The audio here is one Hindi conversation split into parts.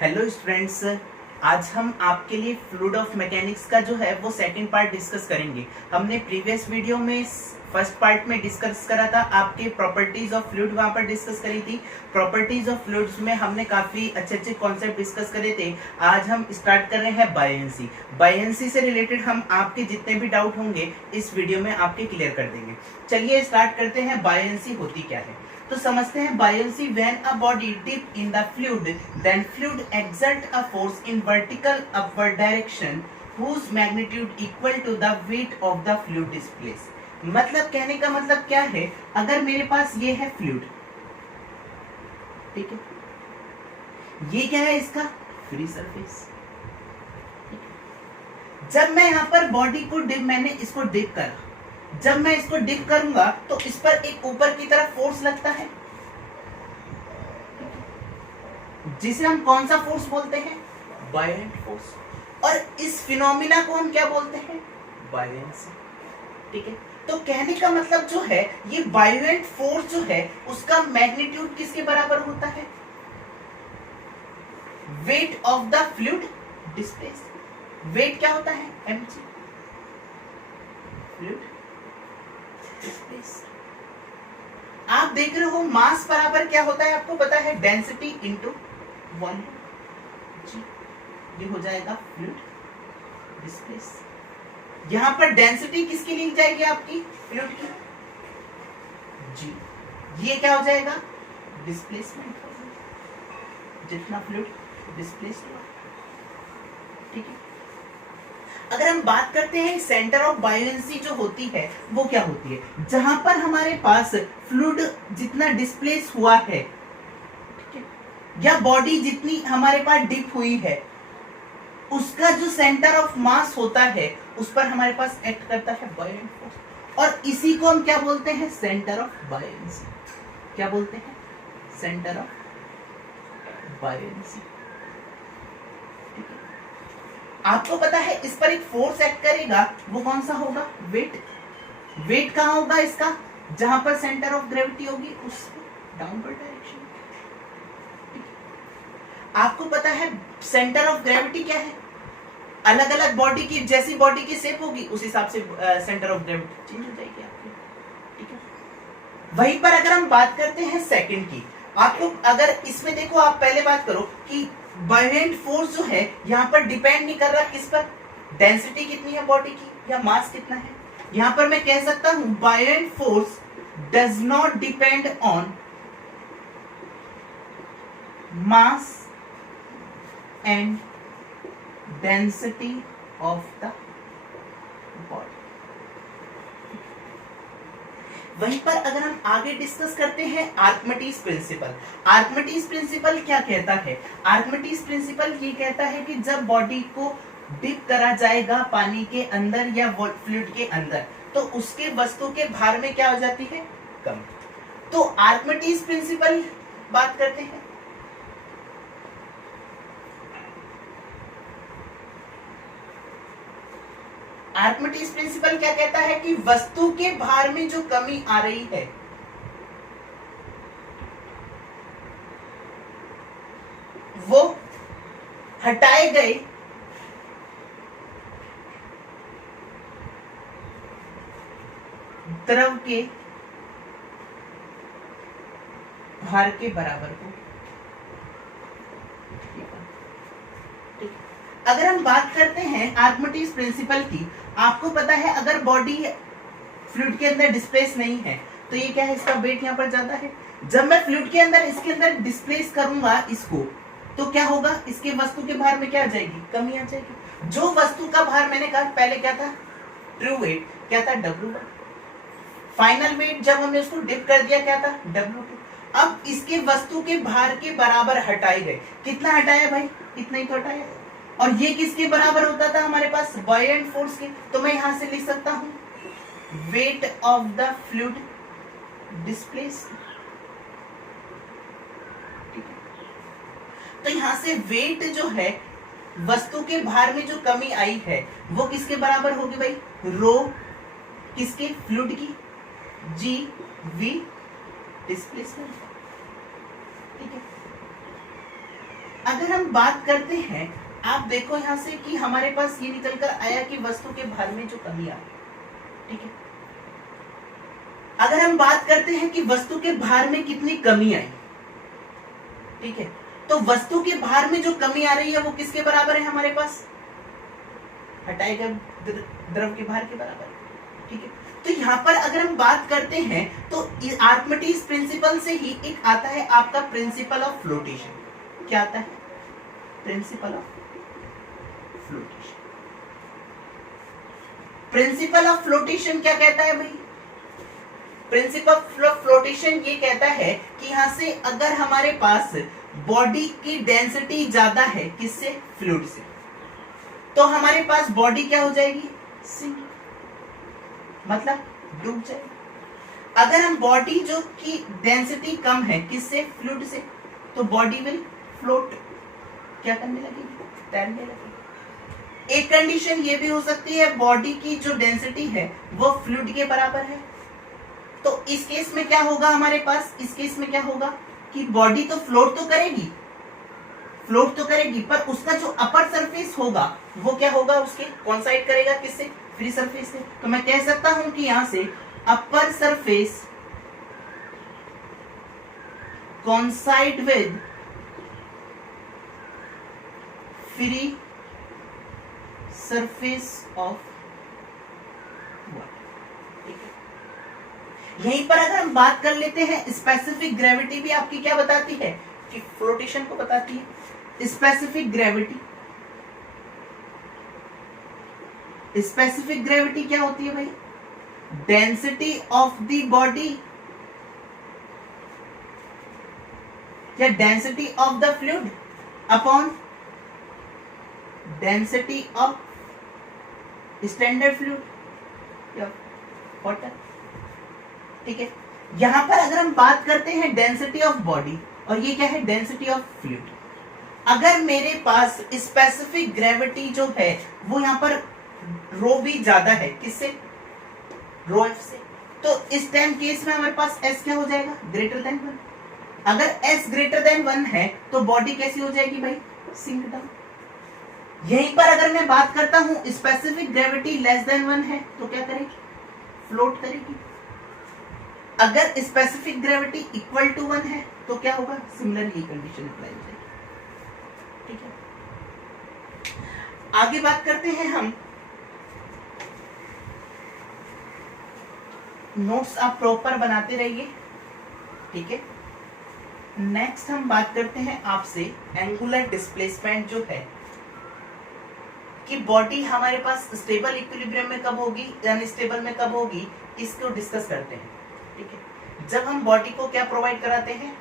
हेलो स्टूडेंट्स, आज हम आपके लिए फ्लूइड ऑफ मैकेनिक्स का जो है वो सेकंड पार्ट डिस्कस करेंगे। हमने प्रीवियस वीडियो में फर्स्ट पार्ट में डिस्कस करा था, आपके प्रॉपर्टीज ऑफ फ्लूइड वहां पर डिस्कस करी थी। प्रॉपर्टीज ऑफ फ्लूइड्स में हमने काफी अच्छे अच्छे कॉन्सेप्ट डिस्कस करे थे। आज हम स्टार्ट कर रहे हैं बायंसी। बायंसी से रिलेटेड हम आपके जितने भी डाउट होंगे इस वीडियो में आपके क्लियर कर देंगे। चलिए स्टार्ट करते हैं। बायंसी होती क्या है तो समझते हैं। Buoyancy when a body dip in the fluid then fluid exert a force in vertical upward direction whose magnitude equal to the weight of the fluid displaced। मतलब कहने का मतलब क्या है, अगर मेरे पास ये है फ्लूइड, ठीक है, ये क्या है इसका फ्री सरफेस। जब मैं यहां पर बॉडी को मैंने इसको डिप करा, जब मैं इसको डिप करूंगा तो इस पर एक ऊपर की तरफ फोर्स लगता है, जिसे हम कौन सा फोर्स बोलते हैं, बायोएंट फोर्स। और इस फिनोमिना को हम क्या बोलते हैं, बायोएंसी। ठीक है, तो कहने का मतलब जो है ये बायोएंट फोर्स जो है उसका मैग्नीट्यूड किसके बराबर होता है, weight of the fluid displaced. Weight क्या होता है, mg, फ्लूइड डिस्प्लेस्ड। आप देख रहे हो मास बराबर क्या होता है, आपको पता है डेंसिटी इंटू वॉल्यूम, ये हो जाएगा फ्लूइड डिस्प्लेस्ड। यहां पर डेंसिटी किसकी लिख जाएगी, आपकी फ्लूइड की, जी। ये क्या हो जाएगा, डिस्प्लेसमेंट, जितना फ्लूइड डिस्प्लेस्ड हुआ। ठीक है, अगर हम बात करते हैं सेंटर ऑफ बायोएंसी जो होती है वो क्या होती है, जहां पर हमारे पास फ्लूइड जितना डिस्प्लेस हुआ है, ठीक है, या बॉडी जितनी हमारे पास डिप हुई है, उसका जो सेंटर ऑफ मास होता है उस पर हमारे पास एक्ट करता है बायोएंट फोर्स। और इसी को हम क्या बोलते हैं, सेंटर ऑफ बायोएंसी। क्या बोलते हैं, सेंटर ऑफ बायोएंसी। आपको पता है इस पर एक फोर्स एक्ट करेगा, वो कौन सा होगा, वेट। वेट कहां होगा इसका, जहां पर सेंटर ऑफ ग्रेविटी होगी उस डाउनवर्ड डायरेक्शन। आपको पता है सेंटर ऑफ ग्रेविटी क्या है, अलग अलग बॉडी की, जैसी बॉडी की शेप होगी उस हिसाब से सेंटर ऑफ ग्रेविटी चेंज हो जाएगी आपकी। ठीक है, वहीं पर अगर हम बात करते हैं सेकंड की, आपको अगर इसमें देखो, आप पहले बात करो कि बायोएंट फोर्स जो है यहां पर डिपेंड नहीं कर रहा किस पर, डेंसिटी कितनी है बॉडी की या मास कितना है। यहां पर मैं कह सकता हूं buoyant force does not depend on mass and density of the body. वहीं पर अगर हम आगे डिस्कस करते हैं आर्किमिडीज प्रिंसिपल। आर्किमिडीज प्रिंसिपल क्या कहता है, आर्किमिडीज प्रिंसिपल ये कहता है कि जब बॉडी को डिप करा जाएगा पानी के अंदर या फ्लूइड के अंदर, तो उसके वस्तु के भार में क्या हो जाती है, कम। तो आर्किमिडीज प्रिंसिपल बात करते हैं। आर्किमिडीज प्रिंसिपल क्या कहता है कि वस्तु के भार में जो कमी आ रही है, वो हटाए गए द्रव के भार के बराबर हो। अगर हम बात करते हैं आर्किमिडीज प्रिंसिपल की, आपको पता है अगर बॉडी फ्लूइड के अंदर डिस्प्लेस नहीं है तो ये क्या है, इसका वेट यहाँ पर ज्यादा है। जब मैं फ्लूइड के अंदर इसके अंदर डिस्प्लेस करूंगा इसको, तो क्या होगा, इसके वस्तु के भार में क्या आ जाएगी, कमी आ जाएगी। जो वस्तु का भार मैंने कहा पहले क्या था, ट्रू वेट क्या था, W1। फाइनल वेट जब हमने उसको डिप कर दिया क्या था, W2। अब इसके वस्तु के भार के बराबर हटाए गए, कितना हटाया भाई, इतना ही तो हटाया। और ये किसके बराबर होता था हमारे पास, बायोएंट फोर्स के। तो मैं यहां से लिख सकता हूं wait of the fluid displaced. तो यहां से वेट जो है, वस्तु के भार में जो कमी आई है वो किसके बराबर होगी भाई, रो किसके, फ्लूइड की, जी वी डिस्प्लेसमेंट। ठीक है, अगर हम बात करते हैं, आप देखो यहां से कि हमारे पास ये निकल कर आया कि वस्तु के भार में जो कमी आ रही, ठीक है। अगर हम बात करते हैं कि वस्तु के भार में कितनी कमी आई, ठीक है, तो वस्तु के भार में जो कमी आ रही है वो किसके बराबर है हमारे पास, हटाए गए द्रव के भार के बराबर, ठीक है। तो यहाँ पर अगर हम बात करते हैं तो आर्किमिडीज प्रिंसिपल से ही एक आता है आपका प्रिंसिपल ऑफ फ्लोटेशन। क्या आता है? Principle of flotation. Principle of flotation क्या कहता है भाई? प्रिंसिपल ऑफ फ्लोटेशन ये कहता है कि यहां से अगर हमारे पास बॉडी की डेंसिटी ज्यादा है, किससे? फ्लूइड से, तो हमारे पास बॉडी क्या हो जाएगी? सिंक, मतलब डूब जाएगी। अगर हम बॉडी जो की डेंसिटी कम है, किससे? फ्लूइड से, तो बॉडी विल फ्लोट, क्या करने लगेगी? तैरने लगेगी। एक कंडीशन ये भी हो सकती है बॉडी की जो डेंसिटी है वो फ्लूइड के बराबर है, तो इस केस में क्या होगा हमारे पास? इस केस में क्या होगा कि बॉडी तो फ्लोट तो करेगी, फ्लोट तो करेगी, पर उसका जो अपर सरफेस होगा वो क्या होगा? उसके कॉन्साइड करेगा किससे? फ्री सरफेस से। तो मैं कह सकता हूं कि यहां से upper surface कॉन्साइड with free surface of water, ठीक है। यहीं पर अगर हम बात कर लेते हैं, स्पेसिफिक ग्रेविटी भी आपकी क्या बताती है? कि फ्लोटेशन को बताती है। स्पेसिफिक ग्रेविटी, स्पेसिफिक ग्रेविटी क्या होती है भाई? डेंसिटी ऑफ द बॉडी या density of the fluid upon density of standard fluid या वाटर, ठीक है। यहां पर अगर हम बात करते हैं डेंसिटी ऑफ बॉडी, और ये क्या है? Density of fluid. अगर मेरे पास स्पेसिफिक ग्रेविटी जो है वो यहां पर रो भी ज्यादा है, किससे? रो एफ से, तो इस टाइम केस में हमारे पास एस क्या हो जाएगा? Greater than 1। अगर एस ग्रेटर देन 1 है तो बॉडी कैसी हो जाएगी भाई? Sink down. यहीं पर अगर मैं बात करता हूं स्पेसिफिक ग्रेविटी लेस देन 1 है तो क्या करेगी? फ्लोट करेगी। अगर स्पेसिफिक ग्रेविटी इक्वल टू 1 है तो क्या होगा? सिमिलरली कंडीशन अप्लाई हो जाएगी, ठीक है। आगे बात करते हैं हम, नोट्स आप प्रॉपर बनाते रहिए, ठीक है। नेक्स्ट हम बात करते हैं आपसे एंगुलर डिस्प्लेसमेंट जो है कि बॉडी हमारे पास स्टेबल इक्विलिब्रियम में कब होगी, अनस्टेबल में कब होगी, इसको डिस्कस करते हैं, ठीक है। जब हम बॉडी को क्या प्रोवाइड कराते हैं?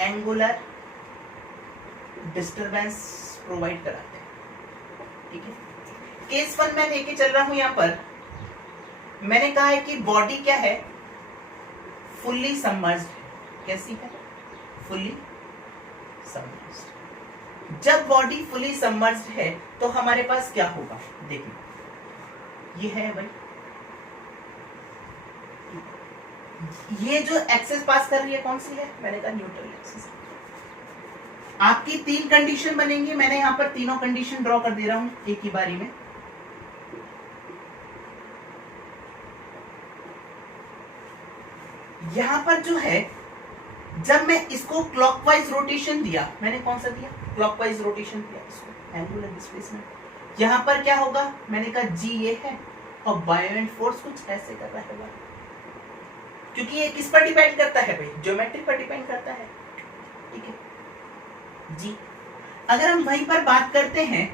एंगुलर डिस्टरबेंस प्रोवाइड कराते हैं, ठीक है। केस 1 मैं लेके चल रहा हूं, यहां पर मैंने कहा है कि बॉडी क्या है? फुल्ली सबमर्ज्ड है। कैसी है? Fully submerged. जब बॉडी फुल्ली सबमर्ज्ड है तो हमारे पास क्या होगा? देखिए ये है भाई, ये जो एक्सेस पास कर रही है कौन सी है? मैंने कहा न्यूट्रल एक्सेस। आपकी 3 कंडीशन बनेंगी, मैंने यहां पर तीनों कंडीशन ड्रॉ कर दे रहा हूं एक ही बारी में। यहां पर जो है, जब मैं इसको क्लॉकवाइज रोटेशन दिया, मैंने कौन सा दिया? क्लॉकवाइज रोटेशन दिया इसको, एंगुलर डिस्प्लेसमेंट। यहां पर क्या होगा? मैंने कहा जी ये है और बायोएंट फोर्स कुछ ऐसे कर रहा है, क्योंकि ये किस पर डिपेंड करता है भाई? ज्योमेट्री पर डिपेंड करता है, ठीक है जी। अगर हम वहीं पर बात करते हैं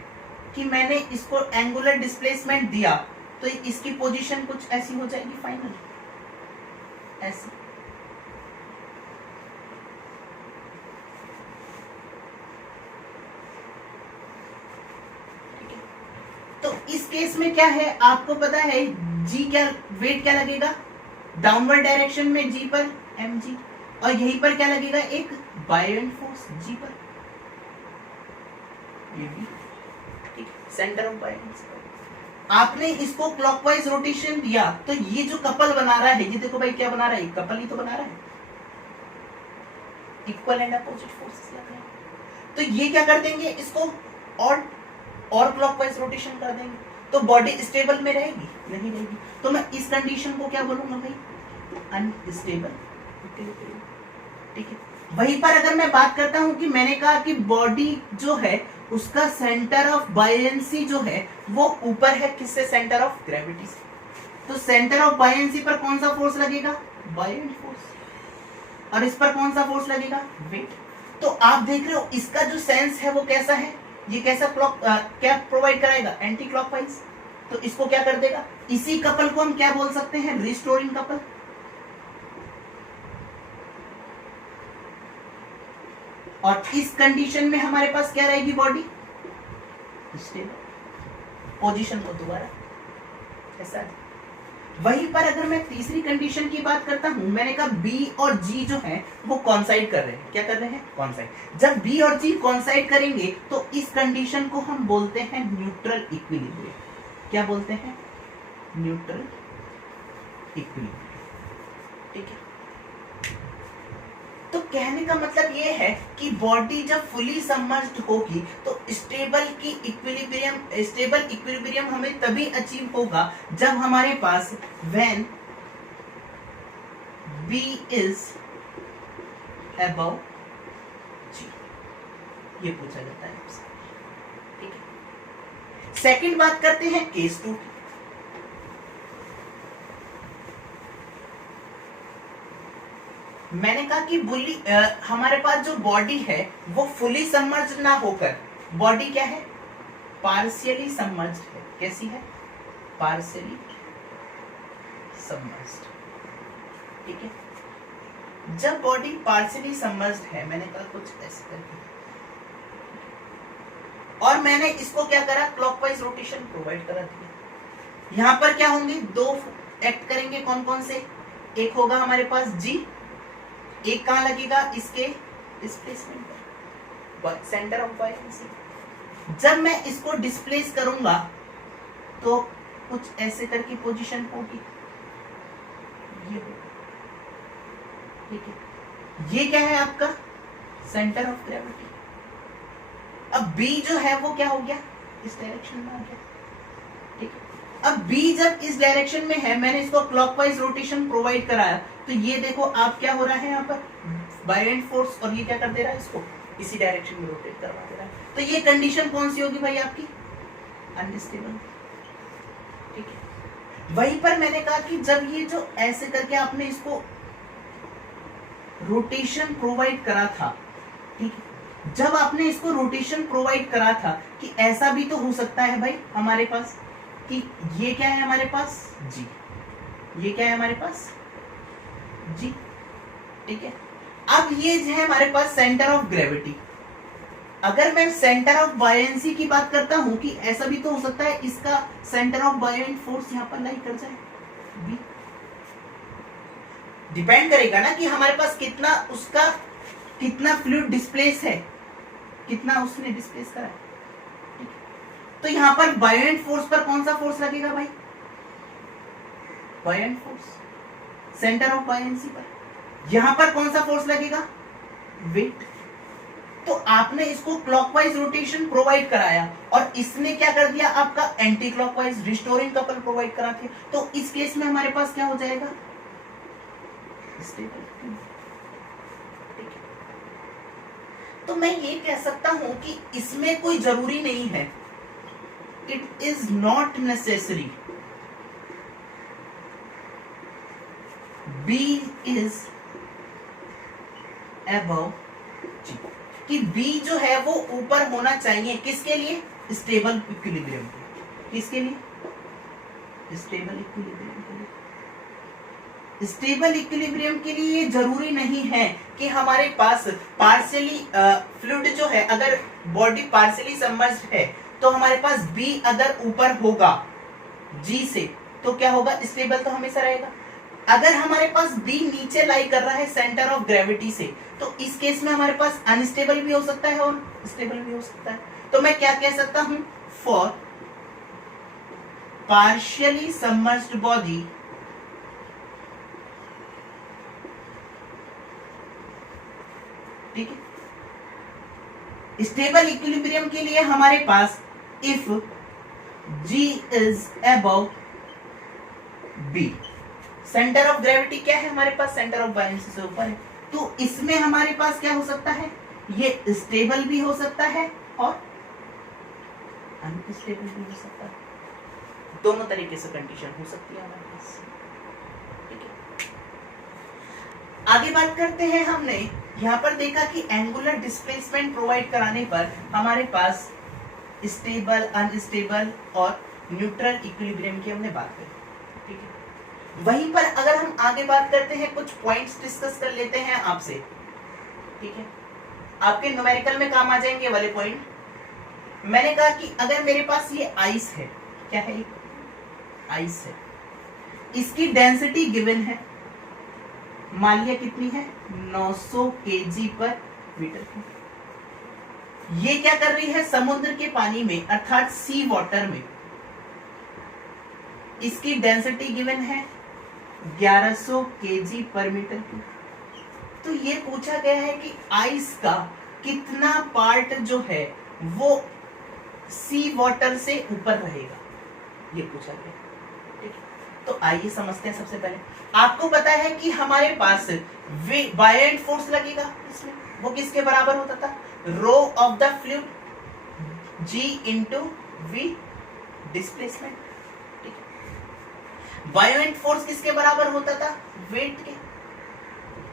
कि मैंने इसको एंगुलर डिस्प्लेसमेंट दिया तो इसकी पोजीशन कुछ ऐसी हो जाएगी, फाइनल ऐसी। तो इस केस में क्या है आपको पता है? जी क्या वेट क्या लगेगा? डाउनवर्ड डायरेक्शन में जी पर mg, और यहीं पर क्या लगेगा? एक बायोएंट फोर्स जी पर, ये भी ठीक, सेंटर ऑफ बायोएंट। आपने इसको क्लॉकवाइज रोटेशन दिया तो ये जो कपल बना रहा है, ये देखो भाई क्या बना रहा है? कपल ही तो बना रहा है, इक्वल एंड अपोजिट फोर्सेस लग रहे हैं। तो ये क्या कर देंगे, इसको और क्लॉकवाइज रोटेशन कर देंगे, तो बॉडी स्टेबल में रहेगी, नहीं रहेगी। तो मैं इस कंडीशन को क्या बोलूंगा भाई, अनस्टेबल। ठीक है, वहीं पर अगर मैं बात करता हूं कि मैंने कहा कि बॉडी जो है उसका सेंटर ऑफ बायंसी जो है वो ऊपर है, किससे, सेंटर ऑफ ग्रेविटी से। तो सेंटर ऑफ बायंसी पर कौन सा फोर्स लगेगा, बायंट फोर्स, और इस पर कौन सा फोर्स लगेगा, वेट। तो आप देख रहे हो इसका जो सेंस है वो कैसा है, ये कैसा क्या प्रोवाइड कराएगा, एंटी क्लॉकवाइज। तो इसको क्या कर देगा, इसी कपल को हम क्या बोल सकते हैं, रिस्टोरिंग कपल। और इस कंडीशन में हमारे पास क्या रहेगी, बॉडी स्टेबल। पोजीशन को दोबारा ऐसा। वहीं पर अगर मैं तीसरी कंडीशन की बात करता हूं, मैंने कहा बी और जी जो है वो कॉन्साइड कर रहे हैं, क्या कर रहे हैं, कॉन्साइड। जब बी और जी कॉन्साइड करेंगे तो इस कंडीशन को हम बोलते हैं न्यूट्रल इक्विलिब्रियम। क्या बोलते हैं, न्यूट्रल इक्विलिब्रियम। ठीक है, तो कहने का मतलब ये है कि बॉडी जब फुली सबमर्ज्ड होगी तो स्टेबल इक्विलिब्रियम हमें तभी अचीव होगा जब हमारे पास when B is above G, ये पूछा जाता है आपसे। ठीक है, सेकंड बात करते हैं केस 2। मैंने कहा कि हमारे पास जो बॉडी है वो फुली सबमर्ज्ड ना होकर बॉडी क्या है, पार्शियली सबमर्ज्ड है। कैसी है, पार्शियली सबमर्ज्ड। ठीक है, जब बॉडी पार्शियली सबमर्ज्ड है, मैंने कहा कुछ ऐसे करके, और मैंने इसको क्या करा, क्लॉकवाइज रोटेशन प्रोवाइड करा दिया। यहां पर क्या होंगे, दो एक्ट करेंगे, कौन कौन से, एक होगा हमारे पास जी, एक कहां लगेगा, इसके डिस्प्लेसमेंट पर, सेंटर ऑफ बायंसी। जब मैं इसको डिस्प्लेस करूंगा तो कुछ ऐसे करके पोजीशन होगी, ये। ठीक है, ये क्या है आपका सेंटर ऑफ ग्रेविटी। अब B जो है वो क्या हो गया, इस डायरेक्शन में आ गया। ठीक है, अब B जब इस डायरेक्शन में है, मैंने इसको क्लॉकवाइज रोटेशन प्रोवाइड कराया, तो ये देखो आप क्या हो रहा है यहाँ पर, बायरेंट फोर्स, और ये क्या कर दे रहा है, इसको इसी डायरेक्शन में रोटेट करवा दे रहा है। तो ये कंडीशन कौन सी होगी भाई आपकी, अनस्टेबल। ठीक है, वहीं पर मैंने कहा कि जब ये जो ऐसे करके आपने इसको रोटेशन प्रोवाइड करा था, ठीक है, जब आपने इसको रोटेशन प्रोवाइड करा था कि ऐसा भी तो हो सकता है भाई हमारे पास कि ये क्या है हमारे पास, जी, ये क्या है हमारे पास, जी। ठीक है, अब ये जो है हमारे पास सेंटर ऑफ ग्रेविटी। अगर मैं सेंटर ऑफ बायंसी की बात करता हूं कि ऐसा भी तो हो सकता है इसका सेंटर ऑफ बायंट फोर्स यहां पर लाई कर जाए, बी। डिपेंड करेगा ना कि हमारे पास कितना फ्लूइड डिस्प्लेस है, कितना उसने डिस्प्लेस करा है। तो यहां पर बायोएंट फोर्स पर कौन सा फोर्स लगेगा भाई, बायोएंट फोर्स सेंटर ऑफ बायंसी पर। यहां पर कौन सा फोर्स लगेगा, वेट। तो आपने इसको क्लॉकवाइज रोटेशन प्रोवाइड कराया और इसने क्या कर दिया, आपका anti clockwise restoring couple provide करा दिया। तो इस केस में हमारे पास क्या हो जाएगा, स्टेबल। तो मैं ये कह सकता हूं कि इसमें कोई जरूरी नहीं है, it is not necessary B is above G, कि B जो है वो ऊपर होना चाहिए, किसके लिए, स्टेबल इक्विलिब्रियम के। किसके लिए, स्टेबल इक्विलिब्रियम के लिए। स्टेबल इक्विलिब्रियम के लिए ये जरूरी नहीं है कि हमारे पास पार्शियली फ्लूइड जो है, अगर बॉडी पार्शियली सबमर्ज्ड है तो हमारे पास B अगर ऊपर होगा G से तो क्या होगा, स्टेबल तो हमेशा रहेगा। अगर हमारे पास B नीचे लाई कर रहा है सेंटर ऑफ ग्रेविटी से, तो इस केस में हमारे पास अनस्टेबल भी हो सकता है और स्टेबल भी हो सकता है। तो मैं क्या कह सकता हूं, फॉर पार्शियली सबमर्ज्ड बॉडी ठीक है, स्टेबल इक्विलिब्रियम के लिए हमारे पास if G is above B, centre of gravity क्या है हमारे पास, सेंटर ऑफ बायनेंसी से ऊपर है, तो इसमें हमारे पास क्या हो सकता है, ये स्टेबल भी हो सकता है और अनस्टेबल भी हो सकता है, दोनों तरीके से कंडीशन हो सकती है हमारे पास। ठीक है, आगे बात करते हैं। हमने यहाँ पर देखा कि एंगुलर डिस्प्लेसमेंट प्रोवाइड कराने पर हमारे पास स्टेबल, अनस्टेबल और न्यूट्रल इक्विलिब्रियम की हमने बात करी। ठीक है, वहीं पर अगर हम आगे बात करते हैं, कुछ पॉइंट्स डिस्कस कर लेते हैं आपसे। ठीक है, आपके न्यूमेरिकल में काम आ जाएंगे वाले पॉइंट। मैंने कहा कि अगर मेरे पास ये आइस है, क्या है, आइस है, इसकी डेंसिटी गिवन है, मान लिया कितनी है, 900 kg पर मीटर क्यूब। ये क्या कर रही है, समुद्र के पानी में अर्थात सी वाटर में इसकी डेंसिटी गिवन है 1100 kg पर मीटर क्यूब। तो ये पूछा गया है कि आइस का कितना पार्ट जो है वो सी वाटर से ऊपर रहेगा, ये पूछा गया। ठीक है, तो आइए समझते हैं। सबसे पहले आपको पता है कि हमारे पास बायोएंट फोर्स लगेगा इसमें, वो किसके बराबर होता था, rho of the fluid g into v displacement. ठीक है, बायोएंट फोर्स किसके बराबर होता था, वेट के।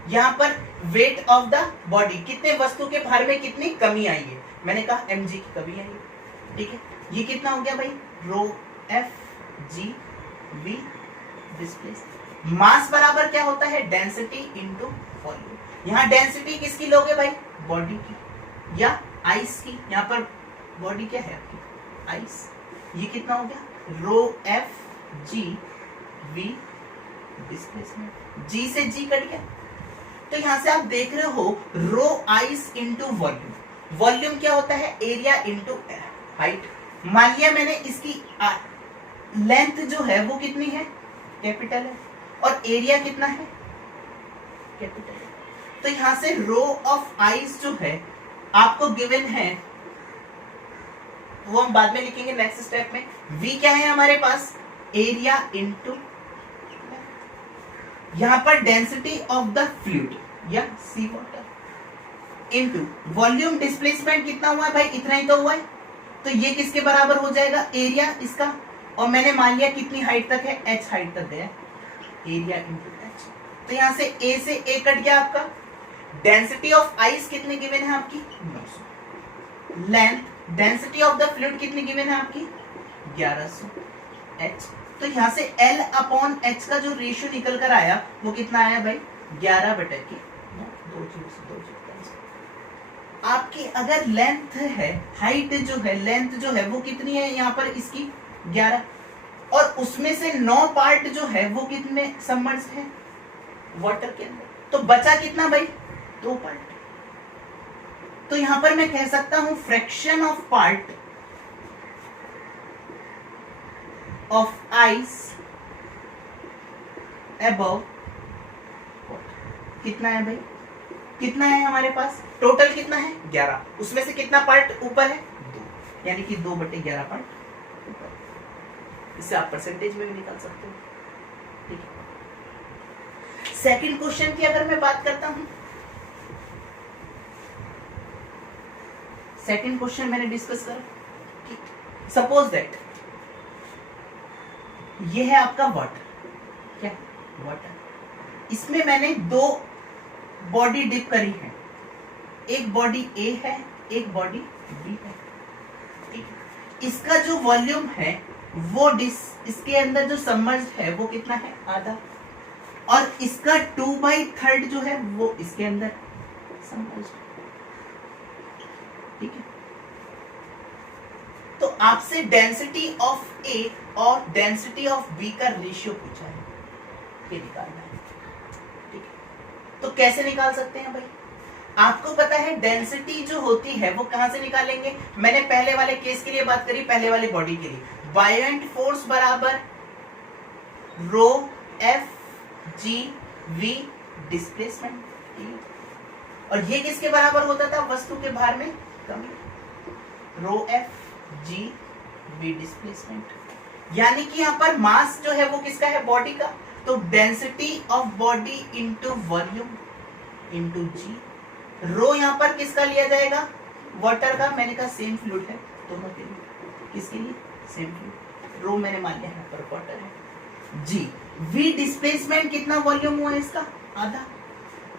यहां पर वेट ऑफ द बॉडी, कितने वस्तु के भार में कितनी कमी आई है, मैंने कहा mg की कमी आई है। ठीक है, ये कितना हो गया भाई, रो एफ जी वी डिस्प्लेसमेंट। मास बराबर क्या होता है, डेंसिटी इंटू वॉल्यूम। यहाँ डेंसिटी किसकी लोगे भाई, बॉडी की या आइस की, यहाँ पर बॉडी क्या है आपकी, आइस। ये कितना हो गया, रो एफ जी वी डिस्प्लेसमेंट, जी से जी कट गया। तो यहां से आप देख रहे हो रो आइस इंटू वॉल्यूम। वॉल्यूम क्या होता है, एरिया इंटू हाइट। मान लिया मैंने इसकी लेंथ जो है वो कितनी है, कैपिटल है, और एरिया कितना है, कैपिटल है। तो यहां से रो ऑफ आइस जो है आपको गिवन है, वो हम बाद में लिखेंगे नेक्स्ट स्टेप में। वी क्या है हमारे पास, एरिया इंटू, यहां पर डेंसिटी ऑफ द फ्लूइड या सी वाटर इंटू वॉल्यूम डिस्प्लेसमेंट कितना हुआ है भाई, इतना ही तो हुआ है। तो ये किसके बराबर हो जाएगा, एरिया इसका, और मैंने मान लिया कितनी हाइट तक है, h हाइट तक गया, एरिया इंटू h। तो यहां से a से a कट गया आपका। डेंसिटी ऑफ आइस कितनी गिवन है आपकी, 900। Length density of the fluid कितनी गिवन है आपकी, 1100 h। तो यहां से L अपॉन H का जो रेशियो निकल कर आया वो कितना आया भाई, 11/2। आपकी अगर लेंथ है, हाइट जो है, लेंथ जो है वो कितनी है यहाँ पर इसकी 11, और उसमें से 9 पार्ट जो है वो कितने सबमर्ज्ड है, वाटर के अंदर। तो बचा कितना भाई, 2 पार्ट। तो यहां पर मैं कह सकता हूं fraction of part of ice above कितना है भाई, कितना है हमारे पास, टोटल कितना है 11, उसमें से कितना पार्ट ऊपर है, 2, यानी कि 2/11 पार्ट ऊपर। इससे आप परसेंटेज में भी निकाल सकते हो। ठीक है, सेकंड क्वेश्चन की अगर मैं बात करता हूं, सेकंड क्वेश्चन मैंने डिस्कस करा, सपोज दैट ये है आपका वाटर, क्या वाटर, इसमें मैंने 2 बॉडी डिप करी है, एक बॉडी A है, एक बॉडी B है। ठीक है, इसका जो वॉल्यूम है वो इसके अंदर जो सबमर्ज्ड है वो कितना है, आधा, और इसका 2/3 जो है वो इसके अंदर सबमर्ज्ड। ठीक है, तो आपसे डेंसिटी ऑफ A और डेंसिटी ऑफ B का रेशियो पूछा है, ये निकालना है। ठीक है, तो कैसे निकाल सकते हैं भाई, आपको पता है डेंसिटी जो होती है वो कहां से निकालेंगे, मैंने पहले वाले केस के लिए बात करी, पहले वाली बॉडी के लिए, बायोएंट फोर्स बराबर रो एफ जी वी डिस्प्लेसमेंट, और ये किसके बराबर होता था, वस्तु के भार में कमी। रो एफ जी वी डिस्प्लेसमेंट, यानी कि यहाँ पर मास जो है वो किसका है, बॉडी का, तो density of body into volume into G. Rho यहाँ पर किसका लिया जाएगा, वाटर का, मैंने कहा सेम फ्लूइड है दोनों के लिए, किसके लिए, सेम फ्लूइड, रो मैंने मान लिया यहाँ पर वाटर है। जी वी डिस्प्लेसमेंट कितना वॉल्यूम हुआ इसका, आधा,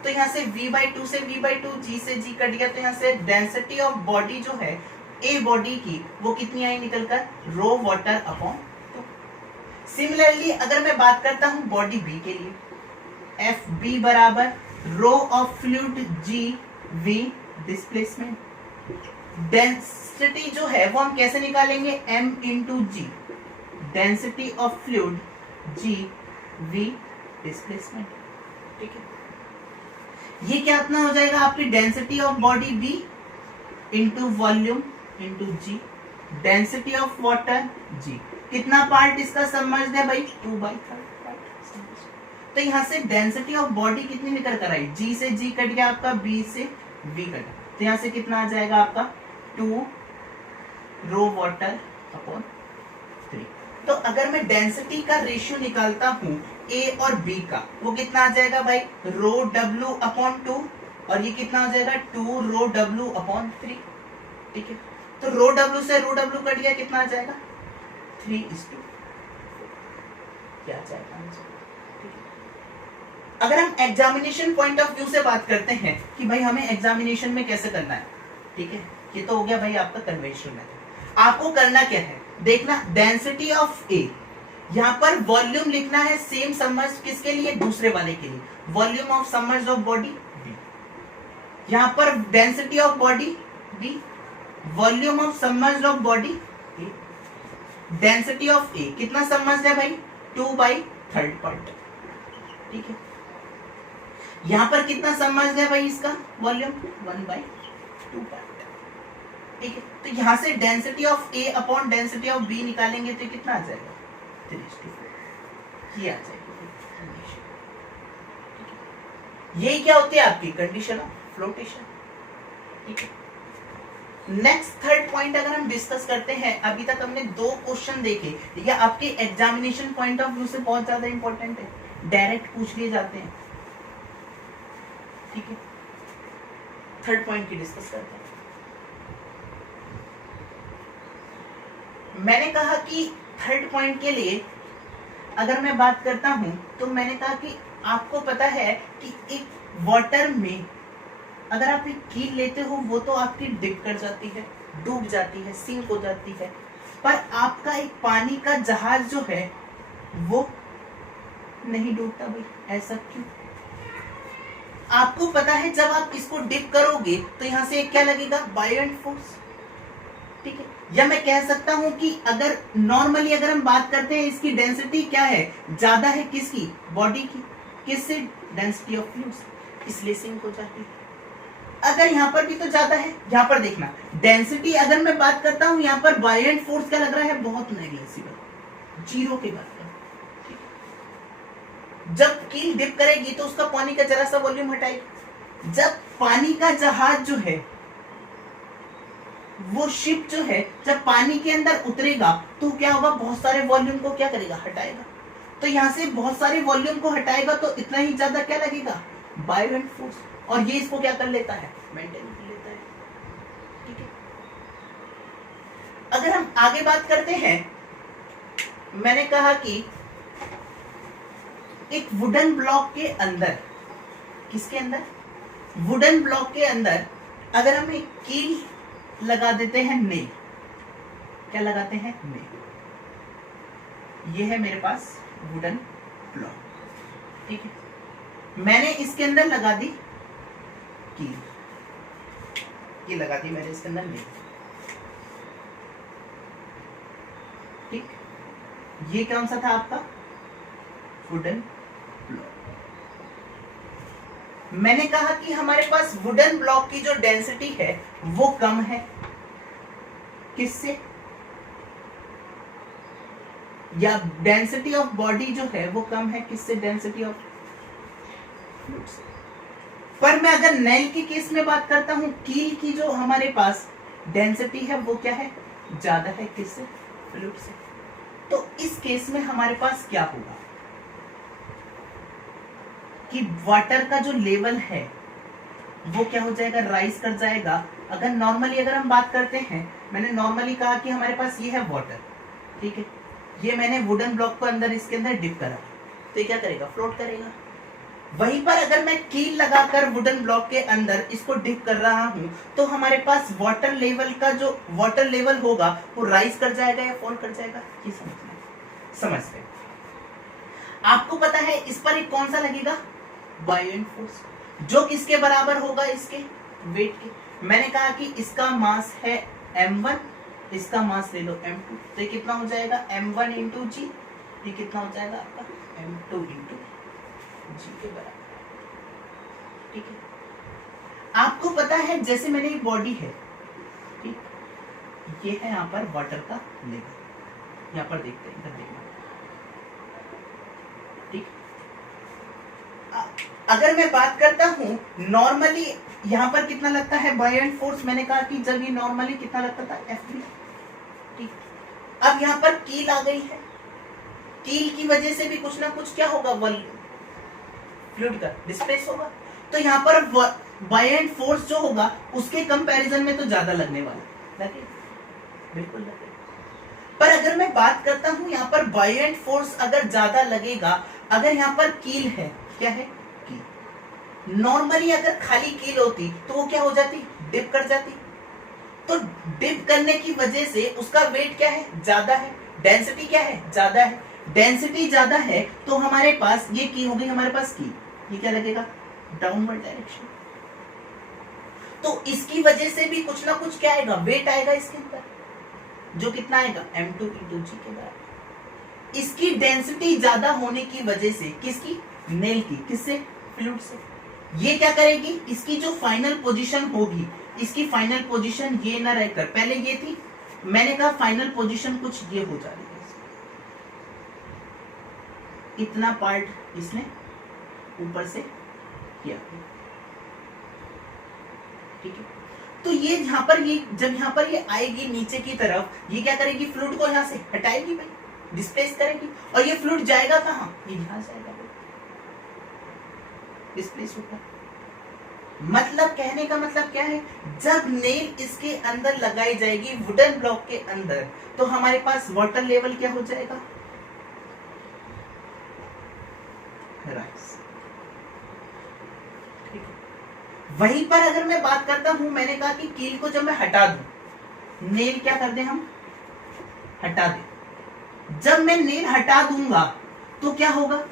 तो यहाँ से v/2 से v/2, g से g कट गया, तो यहाँ से डेंसिटी ऑफ बॉडी जो है ए बॉडी की वो कितनी आई निकलकर, रो वाटर अपॉन 2। सिमिलरली अगर मैं बात करता हूं बॉडी बी के लिए, एफ बी बराबर rho of fluid G V displacement, density जो है वो हम कैसे निकालेंगे, m into G, density of fluid G V displacement, ठीक है। ये क्या इतना हो जाएगा, आपकी density of body B into volume into G, density of water G, कितना पार्ट इसका सबमर्ज्ड है भाई, 2/3 पार्ट। तो यहाँ से डेंसिटी ऑफ बॉडी कितनी निकल कर आई, जी से जी कट गया आपका, बी से वी कट, तो यहाँ से कितना आ जाएगा आपका 2 रो वाटर अपॉन 3। तो अगर मैं डेंसिटी का रेशियो निकालता हूं ए और बी का, वो कितना आ जाएगा भाई, रो डब्ल्यू अपॉन 2, और ये कितना हो जाएगा 2 रो डब्ल्यू अपॉन 3, ठीक है। तो रो डब्ल्यू से रो डब्ल्यू कट गया, कितना आ जाएगा 3:4, क्या आ जाएगा, ठीक है। अगर हम एग्जामिनेशन पॉइंट ऑफ व्यू से बात करते हैं कि भाई हमें एग्जामिनेशन में कैसे करना है, ठीक है, ये तो हो गया भाई आपका कन्वेंशनल मेथड। आपको करना क्या है, देखना डेंसिटी ऑफ ए, यहाँ पर वॉल्यूम लिखना है सेम सबमर्ज्ड किसके लिए, दूसरे वाले के लिए, volume of submerged of body B, यहाँ पर density of body B, volume of submerged of body A, density of A कितना सबमर्ज्ड है भाई, 2/3 पार्ट, ठीक है। यहाँ पर कितना सबमर्ज्ड है भाई इसका वॉल्यूम, 1/2 पार्ट, ठीक है। तो यहाँ से density of A upon density of B निकालेंगे तो कितना आ जाएगा, 3:4, ये आ जाएगी। यही क्या होती है आपकी कंडीशन ऑफ फ्लोटेशन, ठीक है। नेक्स्ट थर्ड पॉइंट अगर हम डिस्कस करते हैं, अभी तक हमने 2 क्वेश्चन देखे, ये आपके एग्जामिनेशन पॉइंट ऑफ व्यू से बहुत ज्यादा इंपॉर्टेंट है, डायरेक्ट पूछ लिए जाते हैं, ठीक है। थर्ड पॉइंट की डिस्कस करते हैं। मैंने कहा कि थर्ड पॉइंट के लिए अगर मैं बात करता हूं, तो मैंने कहा कि आपको पता है कि एक वाटर में अगर आप एक कील लेते हो, वो तो आपकी डिप कर जाती है, डूब जाती है, सिंक हो जाती है, पर आपका एक पानी का जहाज जो है वो नहीं डूबता भाई, ऐसा क्यों? आपको पता है जब आप इसको डिप करोगे तो यहां से क्या लगेगा, बायोएंट फोर्स, ठीक है। या मैं कह सकता हूं कि अगर नॉर्मली अगर हम बात करते हैं, इसकी डेंसिटी क्या है, ज्यादा है किसकी, बॉडी की, किससे, डेंसिटी ऑफ फ्लूइड्स, इसलिए सिंक हो जाती है। अगर यहाँ पर भी तो ज्यादा है, यहाँ पर देखना डेंसिटी अगर मैं बात करता हूं, यहाँ पर बायोएंट फोर्स क्या लग रहा है, बहुत नेग्लिजिबल, 0 के बराबर। जब कील डिप करेगी तो उसका पानी का जरा सा वॉल्यूम हटाएगी, जब पानी का जहाज जो है, वो शिप जो है, जब पानी के अंदर उतरेगा तो क्या होगा, बहुत सारे वॉल्यूम को क्या करेगा, हटाएगा। तो यहाँ से बहुत सारे वॉल्यूम को हटाएगा तो इतना ही ज्यादा क्या लगेगा, बायोएंट फोर्स, और ये इसको क्या कर लेता है, मेंटेन कर लेता है, ठीक है। अगर हम आगे बात करते हैं, मैंने कहा कि एक वुडन ब्लॉक के अंदर, किसके अंदर, वुडन ब्लॉक के अंदर अगर हम एक कील लगा देते हैं, नेल, क्या लगाते हैं, नेल, ये है मेरे पास वुडन ब्लॉक, ठीक है। मैंने इसके अंदर लगा दी कील, ये लगा दी मैंने इसके अंदर नेल, ठीक। ये कौन सा था आपका, वुडन ब्लॉक। मैंने कहा कि हमारे पास वुडन ब्लॉक की जो डेंसिटी है वो कम है, किससे, या डेंसिटी ऑफ बॉडी जो है वो कम है, किससे, डेंसिटी ऑफ फ्लूइड से। पर मैं अगर नेल के केस में बात करता हूं, कील की जो हमारे पास डेंसिटी है वो क्या है, ज्यादा है किससे, फ्लूइड से। तो इस केस में हमारे पास क्या होगा कि वाटर का जो लेवल है वो क्या हो जाएगा, राइज कर जाएगा। अगर नॉर्मली अगर हम बात करते हैं, मैंने नॉर्मली कहा कि हमारे पास ये है वाटर, ठीक है, ये मैंने वुडन ब्लॉक को अंदर इसके अंदर डिप करा, तो ये क्या करेगा, फ्लोट करेगा। वहीं पर अगर मैं कील लगाकर वुडन ब्लॉक के अंदर इसको डिप कर रहा हूं, तो हमारे पास वाटर लेवल का जो वाटर लेवल होगा वो राइज कर जाएगा या फॉल कर जाएगा, ये समझते हैं। आपको पता है इस पर एक कौन सा लगेगा, बायोइंट फोर्स, जो किसके बराबर होगा, इसके वेट के। मैंने कहा कि इसका मास है m1, इसका मास ले लो m2, तो ये कितना हो जाएगा m1 इंटू जी, ये कितना हो जाएगा आपका m2 इंटू जी के बराबर, ठीक है। आपको पता है जैसे मैंने एक बॉडी है, ठीक, ये है यहाँ पर वाटर का लेवल, यहाँ पर देखते हैं, इधर देखना, ठीक। अगर मैं बात करता हूं नॉर्मली यहाँ पर कितना लगता है बायोइंट फोर्स, मैंने कहा कि जब ये नॉर्मली कितना लगता था F3, ठीक। अब यहाँ पर कील आ गई है, कील की वजह से भी कुछ ना कुछ क्या होगा, फ्लूइड का डिस्प्लेस होगा, तो यहाँ पर बायोइंट फोर्स जो होगा उसके कंपैरिजन में तो ज्यादा लगने वाला, लगे बिल्कुल लगे। पर अगर मैं बात करता हूं यहाँ पर बायोइंट फोर्स अगर ज्यादा लगेगा, अगर यहाँ पर कील है, क्या है कील, नॉर्मली अगर खाली कील होती तो वो क्या हो जाती, डिप कर जाती, तो डिप करने की वजह से उसका वेट क्या है, ज्यादा है, डेंसिटी क्या है, ज्यादा है, डेंसिटी ज्यादा है, तो हमारे पास ये की हो गई, हमारे पास की, ये क्या लगेगा, डाउनवर्ड डायरेक्शन, तो इसकी वजह से भी कुछ ना कुछ क्या आएगा, वेट आएगा इसके अंदर, जो कितना आएगा m2 इंटू जी के बराबर। इसकी डेंसिटी ज्यादा होने की वजह से, किसकी, नेल की, किससे, फ्लूइड से, ये क्या करेगी, इसकी जो फाइनल पोजीशन होगी, इसकी फाइनल पोजीशन ये ना रहकर, पहले ये थी, मैंने कहा फाइनल पोजीशन कुछ ये हो जा रही है, इतना पार्ट इसने ऊपर से किया, ठीक है। तो ये यहाँ पर, ये जब यहाँ पर ये आएगी नीचे की तरफ, ये क्या करेगी, फ्लूइड को यहाँ से हटाएगी भाई, डिस्प्लेस करेगी, और ये फ्लूइड जाएगा कहाँ, ये यहाँ जाएगा, डिस्प्लेस होगा। मतलब कहने का मतलब क्या है, जब नेल इसके अंदर लगाई जाएगी वुडन ब्लॉक के अंदर, तो हमारे पास वाटर लेवल क्या हो जाएगा, राइज, ठीक है। वहीं पर अगर मैं बात करता हूं, मैंने कहा कि कील को जब मैं हटा दूं, नेल क्या कर दे हम, हटा दे, जब मैं नेल हटा दूंगा तो क्या होगा,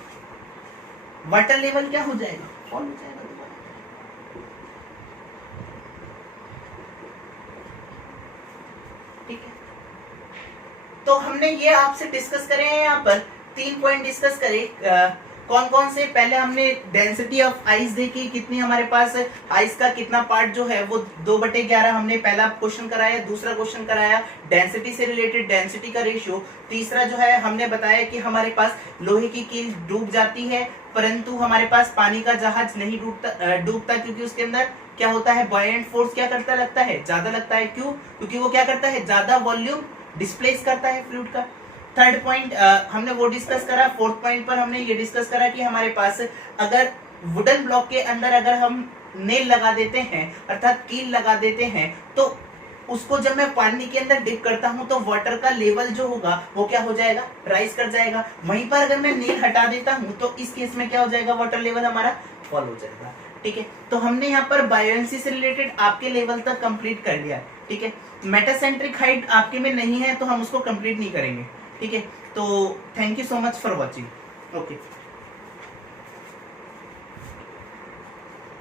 वाटर लेवल क्या हो जाएगा, फॉल हो जाएगा दोबारा, ठीक है। तो हमने ये आपसे डिस्कस करे हैं, यहाँ पर 3 पॉइंट डिस्कस करे, कौन कौन से, पहले हमने डेंसिटी ऑफ आइस देखी, कितनी हमारे पास आइस का कितना पार्ट जो है वो 2/11 हमने पहला क्वेश्चन कराया, दूसरा क्वेश्चन कराया डेंसिटी से रिलेटेड, डेंसिटी का रेशियो, तीसरा जो है हमने बताया कि हमारे पास लोहे की कील डूब जाती है, परंतु हमारे पास पानी का जहाज नहीं डूबता क्योंकि उसके अंदर क्या होता है, बायोइंट फोर्स क्या करता लगता है, ज्यादा लगता है, क्यों, क्योंकि वो क्या करता है, ज्यादा वॉल्यूम डिस्प्लेस करता है फ्लूइड का। थर्ड पॉइंट हमने वो डिस्कस करा। फोर्थ पॉइंट पर हमने ये डिस्कस करा कि हमारे पास अगर वुडन ब्लॉक के अंदर अगर हम नेल लगा देते हैं, अर्थात कील लगा देते हैं, तो उसको जब मैं पानी के अंदर डिप करता हूं तो वाटर का लेवल जो होगा वो क्या हो जाएगा, राइज कर जाएगा। वहीं पर अगर मैं नेल हटा देता हूं तो इस केस में क्या हो जाएगा, वाटर लेवल हमारा फॉल हो जाएगा, ठीक है। तो हमने यहाँ पर बायोएंसी से रिलेटेड आपके लेवल तक कंप्लीट कर लिया, ठीक है। मेटासेंट्रिक हाइट आपके में नहीं है तो हम उसको कंप्लीट नहीं करेंगे, ठीक है। तो thank you so much for watching, okay.